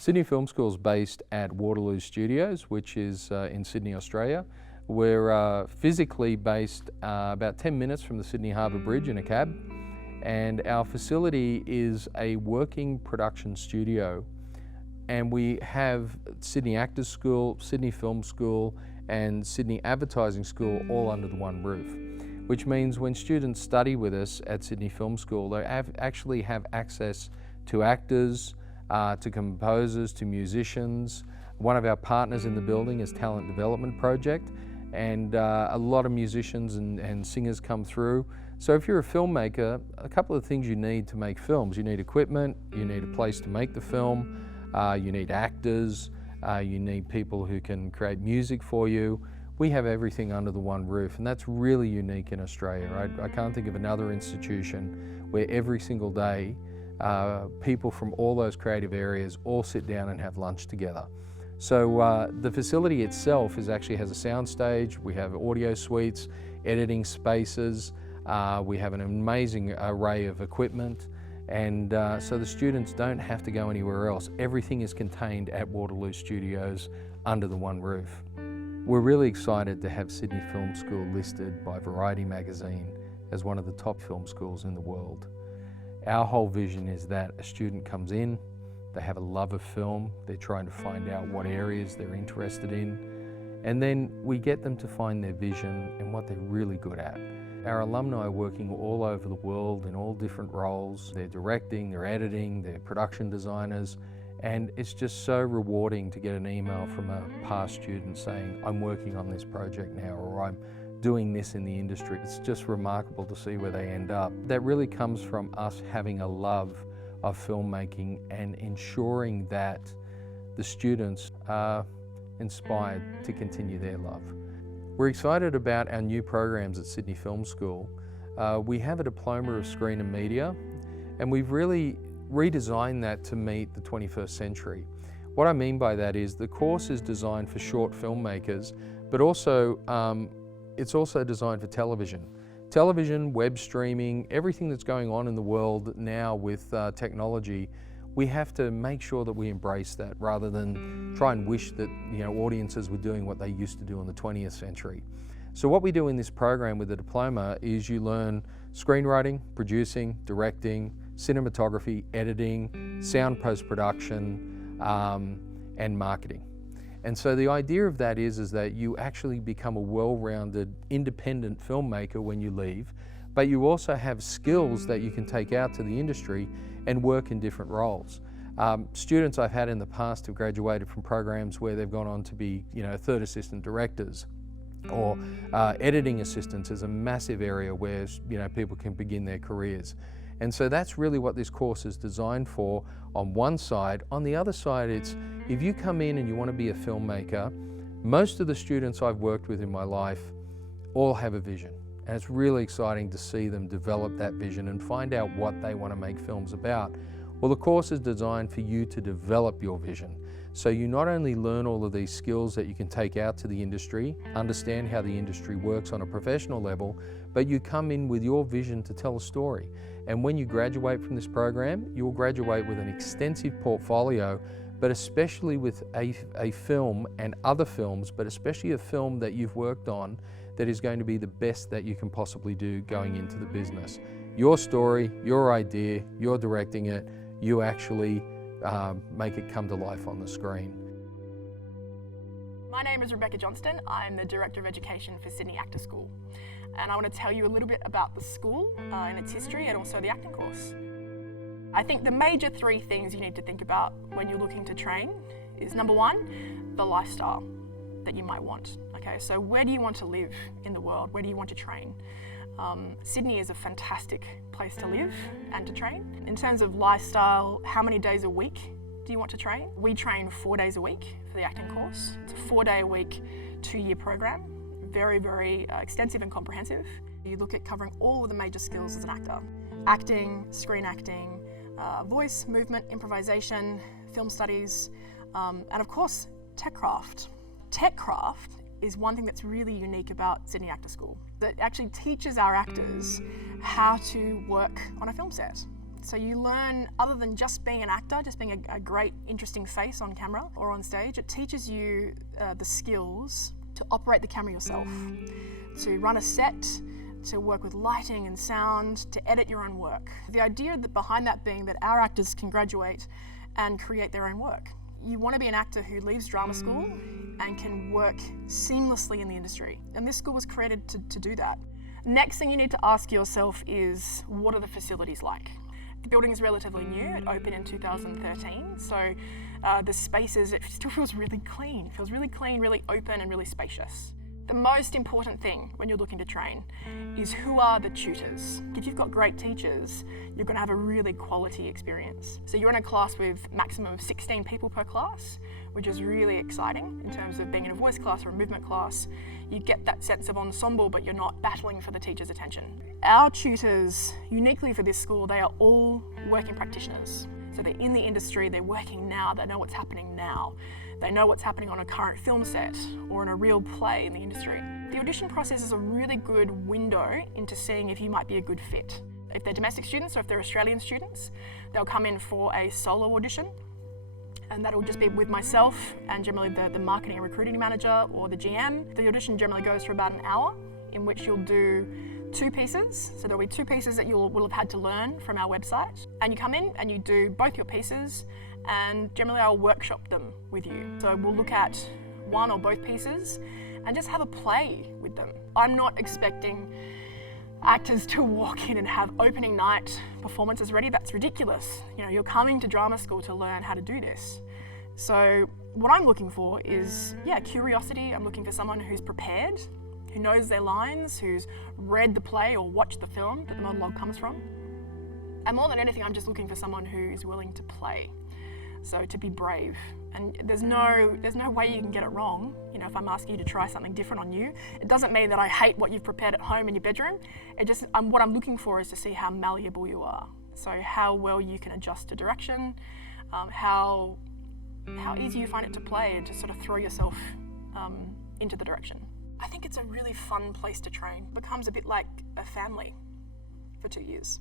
Sydney Film School is based at Waterloo Studios, which is in Sydney, Australia. We're physically based about 10 minutes from the Sydney Harbour Bridge in a cab, and our facility is a working production studio. And we have Sydney Actors School, Sydney Film School and Sydney Advertising School all under the one roof, which means when students study with us at Sydney Film School, they actually have access to actors, to composers, to musicians. One of our partners in the building is Talent Development Project, and a lot of musicians and singers come through. So if you're a filmmaker, a couple of things you need to make films. You need equipment, you need a place to make the film, you need actors, you need people who can create music for you. We have everything under the one roof, and that's really unique in Australia. I can't think of another institution where every single day people from all those creative areas all sit down and have lunch together. So the facility itself actually has a sound stage, we have audio suites, editing spaces, we have an amazing array of equipment, and so the students don't have to go anywhere else. Everything is contained at Waterloo Studios under the one roof. We're really excited to have Sydney Film School listed by Variety magazine as one of the top film schools in the world. Our whole vision is that a student comes in, they have a love of film, they're trying to find out what areas they're interested in, and then we get them to find their vision and what they're really good at. Our alumni are working all over the world in all different roles. They're directing, they're editing, they're production designers, and it's just so rewarding to get an email from a past student saying, I'm working on this project now, or I'm doing this in the industry. It's just remarkable to see where they end up. That really comes from us having a love of filmmaking and ensuring that the students are inspired to continue their love. We're excited about our new programs at Sydney Film School. We have a diploma of screen and media, and we've really redesigned that to meet the 21st century. What I mean by that is the course is designed for short filmmakers, but also it's also designed for television. Television, web streaming, everything that's going on in the world now with technology, we have to make sure that we embrace that rather than try and wish that audiences were doing what they used to do in the 20th century. So what we do in this program with the diploma is you learn screenwriting, producing, directing, cinematography, editing, sound post-production, and marketing. And so the idea of that is that you actually become a well-rounded, independent filmmaker when you leave, but you also have skills that you can take out to the industry and work in different roles. Students I've had in the past have graduated from programs where they've gone on to be, third assistant directors, or editing assistants is a massive area where people can begin their careers. And so that's really what this course is designed for on one side. On the other side, it's if you come in and you want to be a filmmaker, most of the students I've worked with in my life all have a vision. And it's really exciting to see them develop that vision and find out what they want to make films about. Well, the course is designed for you to develop your vision. So you not only learn all of these skills that you can take out to the industry, understand how the industry works on a professional level, but you come in with your vision to tell a story. And when you graduate from this program, you'll graduate with an extensive portfolio, but especially with a film and other films, but especially a film that you've worked on that is going to be the best that you can possibly do going into the business. Your story, your idea, you're directing it, you actually make it come to life on the screen. My name is Rebecca Johnston. I'm the Director of Education for Sydney Actors School. And I want to tell you a little bit about the school and its history, and also the acting course. I think the major three things you need to think about when you're looking to train is, number one, the lifestyle that you might want. Okay, so where do you want to live in the world? Where do you want to train? Sydney is a fantastic place to live and to train. In terms of lifestyle, how many days a week do you want to train? We train 4 days a week for the acting course. It's a 4-day-a-week, 2-year program. Very, very extensive and comprehensive. You look at covering all of the major skills as an actor. Acting, screen acting, voice, movement, improvisation, film studies, and of course, tech craft. Tech craft is one thing that's really unique about Sydney Actors School. It actually teaches our actors how to work on a film set. So you learn, other than just being an actor, just being a great, interesting face on camera or on stage, it teaches you the skills to operate the camera yourself, to run a set, to work with lighting and sound, to edit your own work. The idea behind that being that our actors can graduate and create their own work. You want to be an actor who leaves drama school and can work seamlessly in the industry. And this school was created to do that. Next thing you need to ask yourself is, what are the facilities like? The building is relatively new. It opened in 2013. So the spaces, it still feels really clean. It feels really clean, really open and really spacious. The most important thing when you're looking to train is, who are the tutors? If you've got great teachers, you're going to have a really quality experience. So you're in a class with maximum of 16 people per class, which is really exciting in terms of being in a voice class or a movement class. You get that sense of ensemble, but you're not battling for the teacher's attention. Our tutors, uniquely for this school, they are all working practitioners. So they're in the industry, they're working now, they know what's happening now. They know what's happening on a current film set or in a real play in the industry. The audition process is a really good window into seeing if you might be a good fit. If they're domestic students or if they're Australian students, they'll come in for a solo audition, and that'll just be with myself and generally the marketing and recruiting manager or the GM. The audition generally goes for about an hour, in which you'll do 2 pieces. So there'll be 2 pieces that will have had to learn from our website. And you come in and you do both your pieces, and generally I'll workshop them with you. So we'll look at one or both pieces and just have a play with them. I'm not expecting actors to walk in and have opening night performances ready. That's ridiculous. You know, you're coming to drama school to learn how to do this. So what I'm looking for is, curiosity. I'm looking for someone who's prepared, who knows their lines, who's read the play or watched the film that the monologue comes from. And more than anything, I'm just looking for someone who is willing to play. So to be brave. And there's no way you can get it wrong. You know, if I'm asking you to try something different on you, it doesn't mean that I hate what you've prepared at home in your bedroom. It just, what I'm looking for is to see how malleable you are. So how well you can adjust to direction, how easy you find it to play and to sort of throw yourself into the direction. I think it's a really fun place to train. It becomes a bit like a family for 2 years.